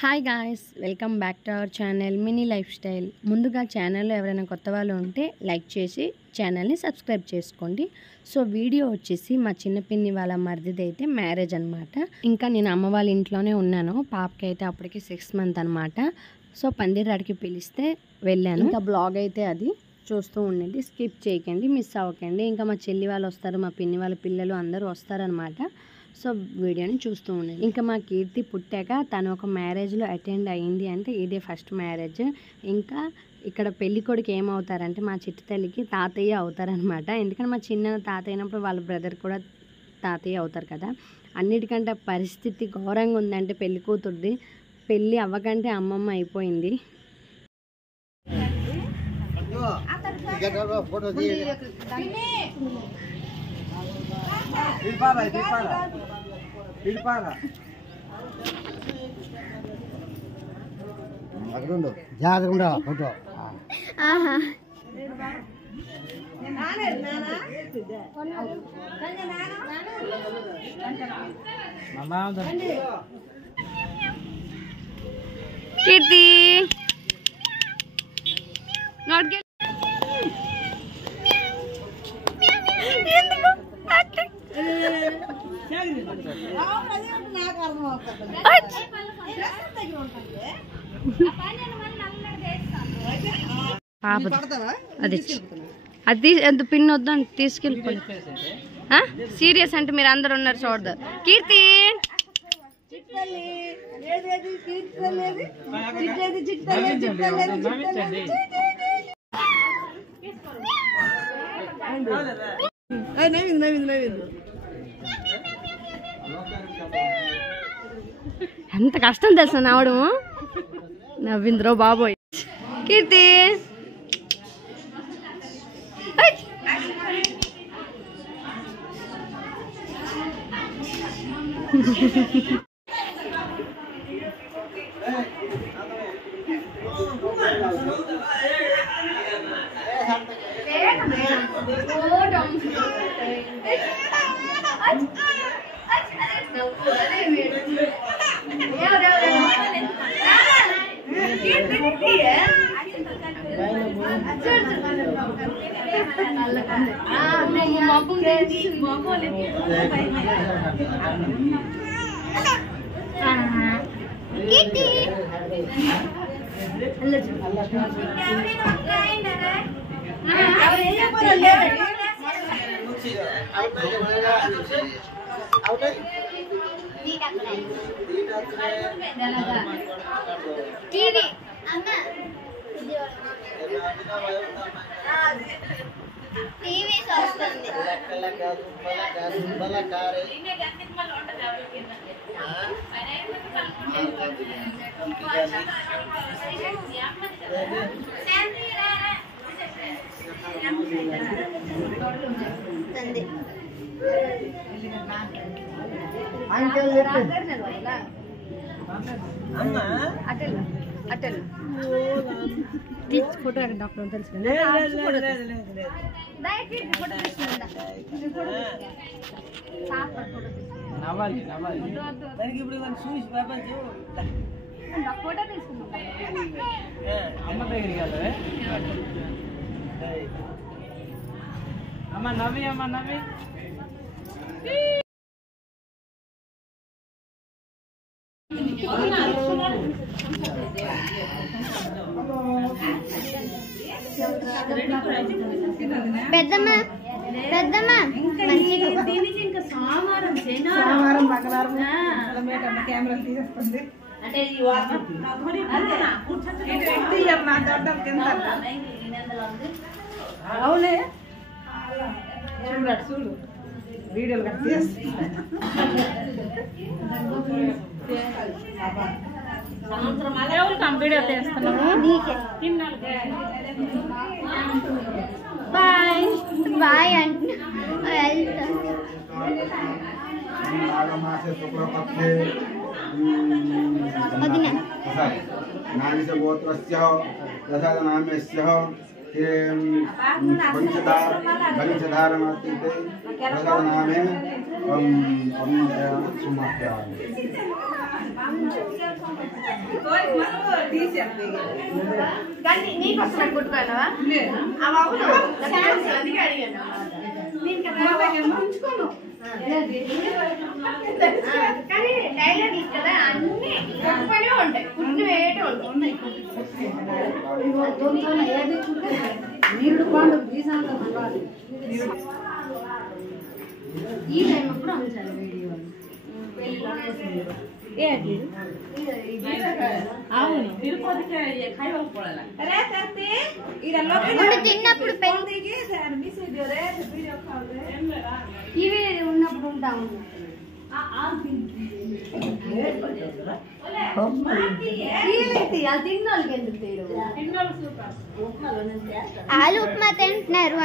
Hi guys, welcome back to our channel mini life style. ముందుగా ఛానల్లో ఎవరైనా కొత్త వాళ్ళు ఉంటే లైక్ చేసి ఛానల్ని సబ్స్క్రైబ్ చేసుకోండి. సో వీడియో వచ్చేసి మా చిన్న పిన్ని వాళ్ళ మరిదిది అయితే మ్యారేజ్ అనమాట. ఇంకా నేను అమ్మ వాళ్ళ ఇంట్లోనే ఉన్నాను. పాపకి అయితే అప్పటికి 6 months అనమాట. సో పందిరాడికి పిలిస్తే వెళ్ళాను. ఇంకా బ్లాగ్ అయితే అది చూస్తూ ఉండండి, స్కిప్ చేయకండి, మిస్ అవ్వకండి. ఇంకా మా చెల్లి వాళ్ళు వస్తారు, మా పిన్ని వాళ్ళ పిల్లలు అందరూ వస్తారనమాట. సో వీడియోని చూస్తూ ఉండండి. ఇంకా మా కీర్తి పుట్టాక తను ఒక మ్యారేజ్లో అటెండ్ అయ్యింది అంటే ఇదే ఫస్ట్ మ్యారేజ్. ఇంకా ఇక్కడ పెళ్లి కొడుకు ఏమవుతారంటే మా చిట్టి తల్లికి తాతయ్య అవుతారనమాట. ఎందుకంటే మా చిన్న తాతయ్య అయినప్పుడు వాళ్ళ బ్రదర్ కూడా తాతయ్య అవుతారు కదా. అన్నిటికంటే పరిస్థితి ఘోరంగా ఉందంటే పెళ్లి కూతురుది. పెళ్ళి అవ్వకంటే అమ్మమ్మ అయిపోయింది. జాగ్రత్త ఫోటో కీర్తి అది ఎంత పిన్ వద్దని తీసుకెళ్ళిపోయి సీరియస్ అంటే మీరు అందరు ఉన్నారు చూడదు. కీర్తి ఎంత కష్టం తెలుసా నవ్వడము. నవ్వింద్రో బాబోయ్. కీర్తి ఫోటో డాక్టర్ తెలుసు ఫోటో తీసుకుంటా. అమ్మ నవ్వి, అమ్మ నవ్వి. పెద్దమ్మ పెద్దమ్మ ఇంకా సోమవారం మంగళవారం కెమెరా తీసేస్తుంది. అంటే అవునే చూడు చూడు వీడియోలు వీడియో తీస్తున్నాము. బాయ్ బాయ్ అంటే पंचधारणातीते प्रसादनामे सुमाख्यामि కానీ నీకు వస్తున్నా కుట్టుకోవాలా అందుకే అడిగాను కానీ టైలర్ కదా అన్ని కుట్టుకునే ఉంటాయి కుట్టు వేయటం ఉంటాయి ఈ టైం అప్పుడు ఉంచాలి వీడియో తిన్నప్పుడు ఇవి ఉన్నప్పుడు ఉంటాము తిన్నోళ్ళకి ఎందుకు ఆలు ఉప్మా తింటున్నారు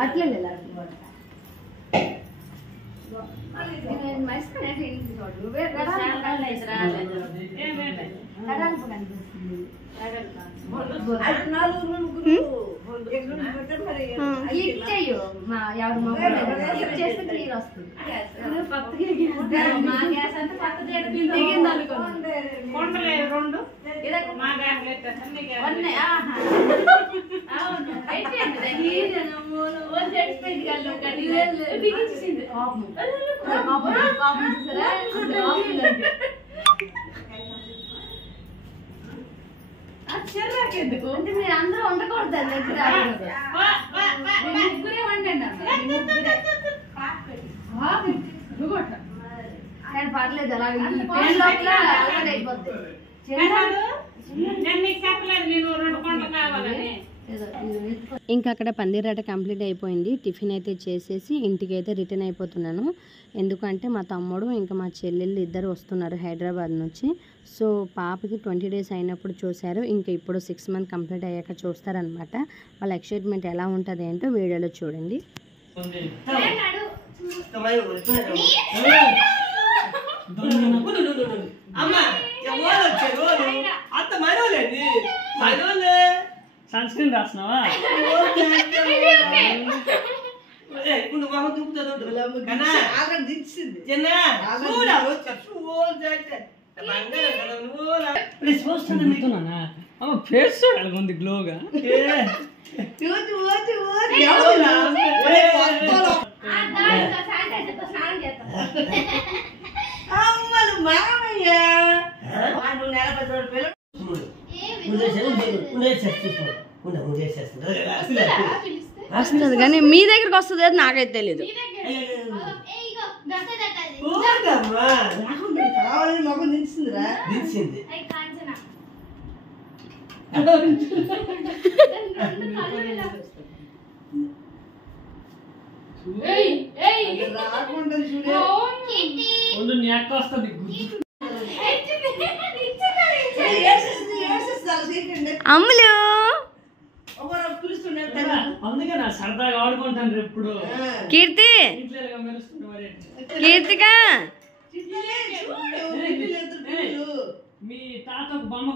అట్లే ఇచ్చేయు ఎవరు చేస్తే క్లియర్ వస్తుంది ఎందుకు అంటే మీరు అందరూ వండకూడదు ముగ్గురే వండండి కానీ పర్లేదు అలాగే అయిపోతుంది ఇంకా అక్కడ పందిరాట కంప్లీట్ అయిపోయింది టిఫిన్ అయితే చేసేసి ఇంటికి అయితే రిటర్న్ అయిపోతున్నాను ఎందుకంటే మా తమ్ముడు ఇంకా మా చెల్లెళ్ళు ఇద్దరు వస్తున్నారు హైదరాబాద్ నుంచి సో పాపకి 20 days అయినప్పుడు చూశారు ఇంకా ఇప్పుడు 6 months కంప్లీట్ అయ్యాక చూస్తారనమాట వాళ్ళ ఎక్సైట్మెంట్ ఎలా ఉంటుంది ఏంటో వీడియోలో చూడండి సన్ స్క్రీన్ రాస్తున్నావా ఫేస్ ఉంది గ్లోగా వస్తుంది కానీ మీ దగ్గరికి వస్తుంది అది నాకైతే తెలియదు అమ్ములు అందుకే నా సరదాగా ఆడుకుంటాను ఎప్పుడు కీర్తి కీర్తిక మీ తాత బొమ్మ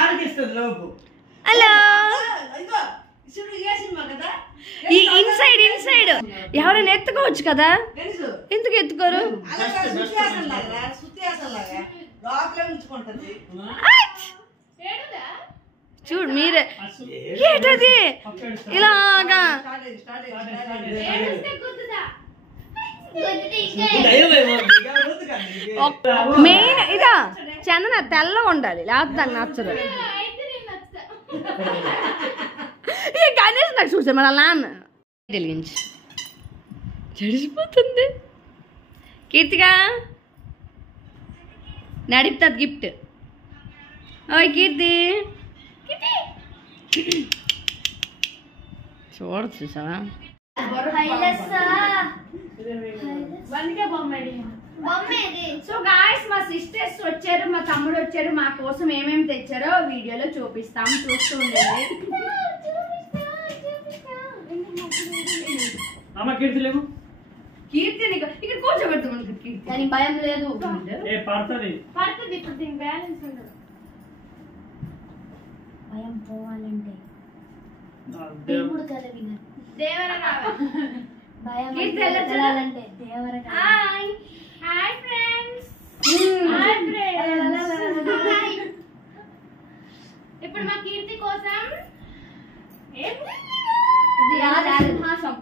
ఆడికిస్తుంది లోపు హలో ఇన్సైడ్ ఇన్సైడ్ ఎవరైనా ఎత్తుకోవచ్చు కదా ఎందుకు ఎత్తుకోరు చూడు మీరే ఏంటది ఇలాగా మెయిన్ ఇదా చందన తెల్లగా ఉండాలి లేకపోతే దానికి నచ్చదు ఇక కనీసం నాకు చూసా మరి అలా అన్న వెలిగించి చెడిసిపోతుంది కీర్తిగా నడిపుతుంది గిఫ్ట్ ఓయ్ కీర్తి చూడచ్చు చూసావా సో గాయ్స్ మా సిస్టర్స్ వచ్చారు మా తమ్ముడు వచ్చారు మా కోసం ఏమేమి తెచ్చారో వీడియోలో చూపిస్తాం చూస్తూ ఉండండి కీర్తి ఇక్కడ కూర్చోబెడుతుంది కీర్తి అని భయం లేదు పడుతుంది ఇప్పుడు దీనికి బ్యాలెన్స్ ఉండదు భయం పోవాలంటే దేవుడు కదా వినరు దేవర భయం వెళ్ళాలంటే Devara hi hi friends hi friends ఇప్పుడు మా కీర్తి కోసం సింహాసం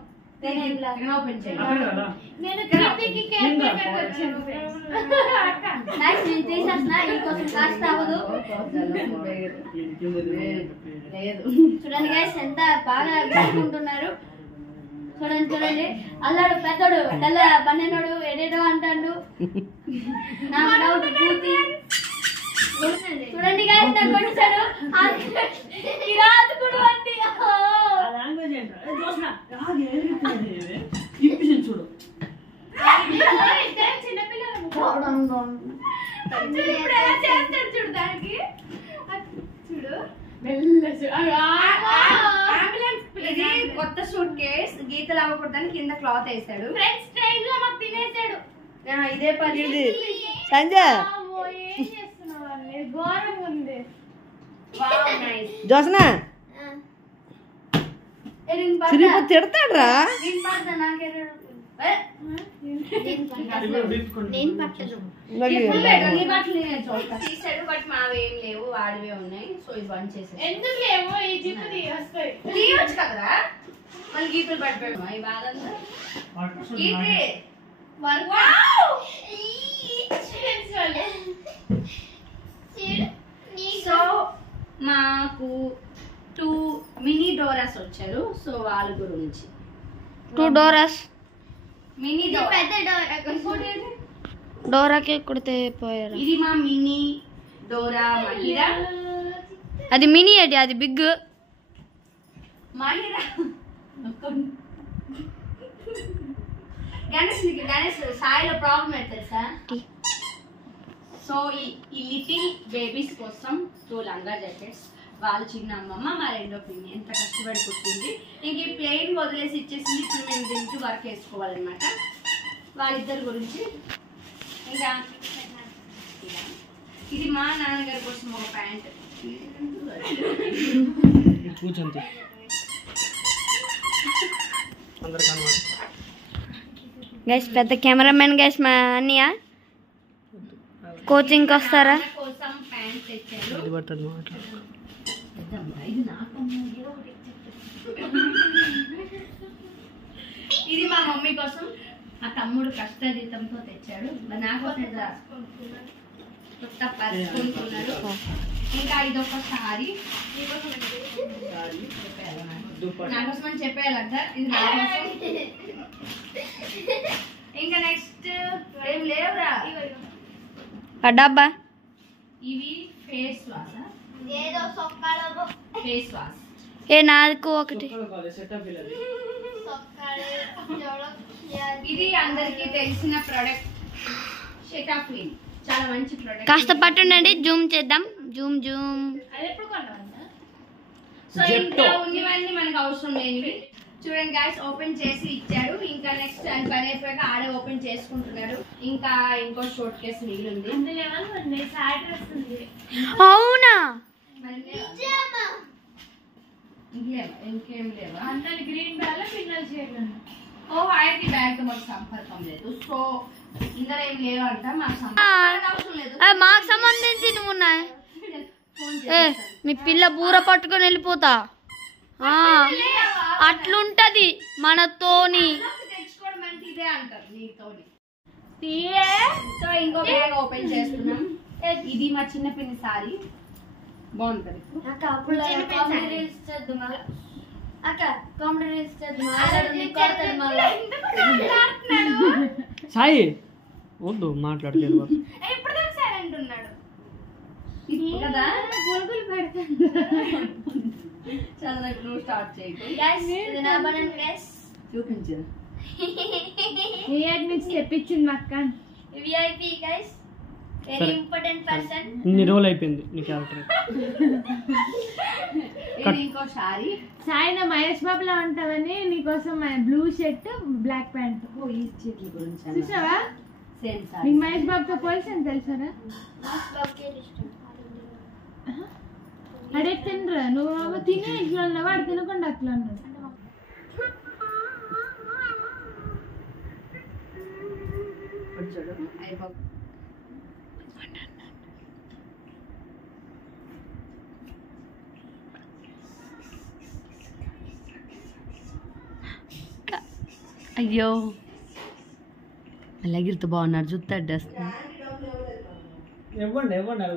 ఓపెన్ చేయాలి. నేను కీర్తికి కేక్ పెట్టడానికి వచ్చాను. Guys, నేను తీసేసిన ఇంకొంచెం కాస్ట్ అవ్వదు. చూడండి గైస్ ఎంత బాగా చేసుకుంటున్నారు. చూడండి అల్లాడు పెద్దోడు తెల్ల బన్నెనోడు ఏదేదో అంటాడు. నాకు డౌట్ పూర్తి. చూడండి గైస్ నాకు కొనిసాడు కిరాతకుడు అండి. లాంగ్వేజ్ ఏంటో చూసినా ఇప్పించింది చూడు. చిన్నపిల్లలు చేస్తాడు చూడు దానికి చూడు. ఇది కొత్త సూట్ కేస్ గీతలు అవ్వకూడదని కింద క్లాత్ వేసాడు. ఫ్రెండ్స్ ట్రైన్ లో మాకు తినేసాడు. ఇదే పని సంజయ్ ఏం చేస్తున్నావు వాళ్ళే ఘోరం ఉంది. జోసన తిరిగి తిడతాడు రా. నేను పట్టను. తీసాడు బట్ మావేం లేవు వాడివే ఉన్నాయి. సో ఇది బంద్ చేసేది. ఎందుకు లేవో ఈ జిప్ వస్తాయి తీయొచ్చు కదరా మళ్ళీ గీతలు పడిపోయాడు. ఈ బాధ గీతే సో మాకు 2 మినీ డోరాస్ వచ్చారు. సో వాళ్ళ గురించి 2 డోరాస్ మినీ పెద్ద డోరాకే కుడితే పోయారు. ఇది మా మినీ డోరా మహిరా. అది మినీ అది, అది బిగ్. మహిరా గణేష్ సాయిలో ప్రాబ్లం ఏంటి తెలుసా? సో ఈ లిటిల్ బేబీస్ కోసం 2 లంగా జాకెట్స్. వాళ్ళ చిన్న అమ్మమ్మ మా రెండో పిన్ని ఎంత కష్టపడి కుట్టింది. ఇంక ఈ ప్లేన్ వదిలేసి ఇచ్చేసింది. ఇప్పుడు మేము దీనికి వర్క్ వేసుకోవాలన్నమాట. వాళ్ళిద్దరి గురించి ఇంకా ఇది మా నాన్నగారి కోసం ఒక ప్యాంట్. కూర్చొని గైస్ పెద్ద కెమెరామెన్ గైస్ మా అన్నయ్య కోచింగ్కి వస్తారా? నాన్న కోసం ప్యాంట్ తెచ్చారు. ఇది మా మమ్మీ కోసం ఆ తమ్ముడు కష్టజీతంతో తెచ్చాడు. నా కోసం కొత్త పర్స్ కొనుక్కున్నాడు. ఇంకా ఇదొక సారీ నా కోసం అని చెప్పేయాలంట. ఇది నా కోసం. ఇంకా నెక్స్ట్ ఏం లేవురా. డబ్బా ఇవి ఫేస్ వాష్. ఏదో సొక్కాలో ఫేస్ వాష్ నాకు ఒకటి. ఇది అందరికి తెలిసిన ప్రొడక్ట్ షెటాఫ్లిన్. చాలా మంచి ప్రొడక్ట్. కాస్త పట్టుండండి, జూమ్ చేద్దాం. Zoom Zoom. అది ఎప్పుడు కొన్నావన్నా? సో ఇంట్లో ఉన్నవన్నీ మనకు అవసరం లేనివి. చూడండి గాయ్స్ ఓపెన్ చేసి ఇచ్చాడు. ఇంకా నెక్స్ట్ అది పని అయిపోయాక ఆడే ఓపెన్ చేసుకుంటున్నాడు. ఇంకా ఇంకో షోట్ కేసు మిగిలింది. అందులో ఏమన్నా సారీ డ్రెస్ ఉంది. అవునా? ఇంకేం లేవా? అందరి గ్రీన్ బ్యాగ్ పిల్లలు చేయగలను. ఓ ఆయనకి బ్యాగ్ తో మాకు సంపర్కం లేదు. సో ఇందులో ఏం లేవంట. మాకు సంపర్కం అవసరం లేదు. మాకు సంబంధించి నువ్వు ఉన్నాయి. ఫోన్ మీ పిల్ల బూర పట్టుకొని వెళ్ళిపోతా. అట్లుంటది మనతోని. తెచ్చుకోవడం అంటే ఇదే అంటారు నీతోని. తీయే సో ఇంకో బ్యాగ్ ఓపెన్ చేస్తున్నాం. ఇది మా చిన్న పిన్ని సారీ బాగుంటది. అక్క కామెడీ రీల్స్ చేద్దామా? అక్క కామెడీ రీల్స్ చేద్దామా? సాయి వద్దు మాట్లాడలేదు. ఎప్పుడు తెలిసారు అంటున్నాడు కదా గోల్గులు పెడతాను. చదువు నువ్వు స్టార్ట్ చేయకు. చూపించు. నుంచి తెప్పించింది మా అక్క. VIP guys very important person. ఇన్ని రోజులు అయిపోయింది నీ క్యారెక్టర్. ఇది ఇంకో సారీ. సాయి నా మహేష్ బాబులా ఉంటావని నీకోసం బ్లూ షర్ట్ బ్లాక్ ప్యాంట్ ఈ చీట్ల గురించి చూసావా? Same sorry. నీకు మహేష్ బాబుతో పోల్సి అని తెలుసారా? అడే తినరా నువ్వు తినే ఇట్లా ఉన్నావా? అడు తినకుండా అట్లా ఉన్నాడు. అయ్యో అలాగిరితో బాగున్నారు జుత్తు అడ్డేస్తుంది ఇవ్వండి ఇవ్వండి అది